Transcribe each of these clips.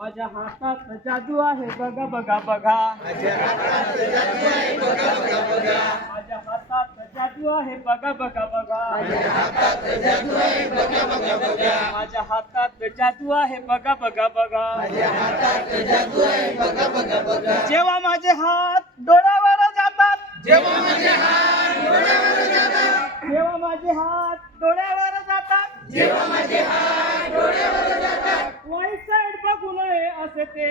माझ्या हातात जादू आहे बघा बघा बघा. माझ्या हातात जादू आहे बघा बघा बघा. माझ्या हातात जादू आहे बघा बघा बघा. माझ्या हातात जादू आहे बघा बघा बघा. जेव्हा माझे हात डोळ्यावर जातात जेव्हा माझे हात डोळ्यावर जातात. जेव्हा माझे हात डोळ्यावर जातात जेव्हा माझे हात डोळ्यावर जातात वाईट साईड बघू नये असे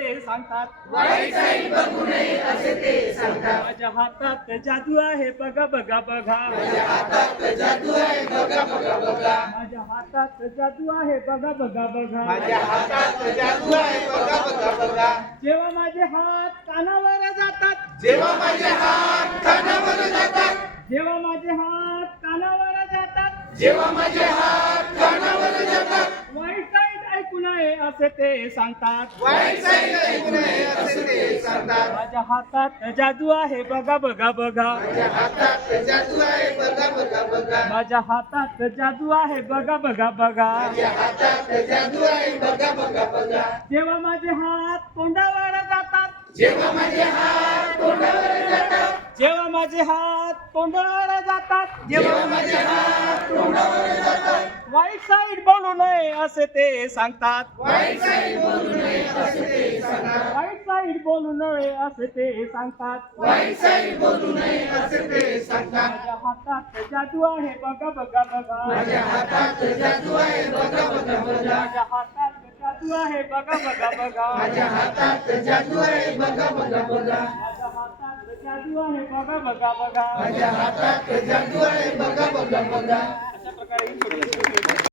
ते सांगतात. हातात जादू आहे बघा बघा बघा. माझ्या हातात जादू आहे बघा बघा बघा. माझ्या हातात जादू आहे बघा बघा बघा. माझ्या हातात जादू आहे बघा बघा बघा. जेव्हा माझे हात कानावर जातात जेव्हा माझे हात कानावर जातात. जेव्हा माझे हात कानावर जातात जेव्हा माझे हात कानावर जातात वाईट साईड ऐकू नये असे ते सांगतात. माझ्या हातात जादू आहे बघा बघा बघा. माझ्या हातात जादू आहे बघा बघा बघा. माझ्या हातात जादू आहे बघा बघा बघा जादू आहे बघा बघा बघा जेव्हा माझे हात तोंडावर जातात जेव्हा माझे हात तोंडावर जातात जेव्हा माझे हात तोंडावर जातात जेव्हा माझे हात वाईट साईड बोलू नये असे ते सांगतात. वाईट साईड बोलू नये असे ते सांगतात. वाईट साईड बोलू नये असे ते सांगतात. वाईट साईड बोलू नये असे ते सांगतात. माझ्या हातात जादू आहे बघा बघा बघा. माझ्या हातात जादू आहे बघा बघा बघा. माझ्या हातात जादू आहे बघा बघा बघा. माझ्या हातात जादू आहे बघा बघा बघा. जादू आहे बघा बघा बघा. माझ्या हातात जादू आहे बघा बघा बघा.